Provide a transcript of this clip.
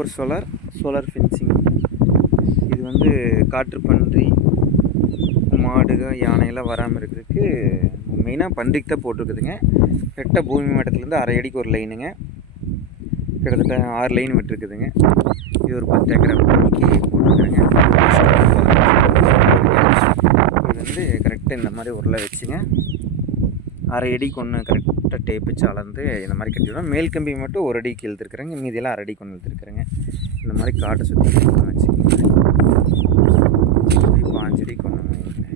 Super solar fencing. இது வந்து காட்டுப்பன்றி, மாடுக, யானையெல்லாம் வராமல் இருக்கிறதுக்கு மெயினாக பன்றிக்கு தான் போட்டிருக்குதுங்க. கரெக்டாக பூமி மட்டத்துலேருந்து 1/2 அடிக்கு ஒரு லைனுங்க. கிட்டத்தட்ட 6 லைன் விட்டுருக்குதுங்க. இது ஒரு 10 ஏக்கரா பூமிக்கு போட்டுருக்குறேங்க. இது வந்து கரெக்டாக இந்த மாதிரி உருளை வச்சுங்க 1/2 அடிக்கு ஒன்று கரெக்டாக டேப் வச்சு அளந்து இந்த மாதிரி கட்டிவிடுவோம். மேல் கம்பி மட்டும் 1 அடிக்கு இழுத்துருக்குறேங்க, மீதியெல்லாம் 1/2 அடிக்கு ஒன்று இழுத்துருக்குறேங்க. இந்த மாதிரி காட்டை சுற்றி வச்சுக்கோங்க. இப்போ 5 அடிக்கு ஒன்று வைங்க.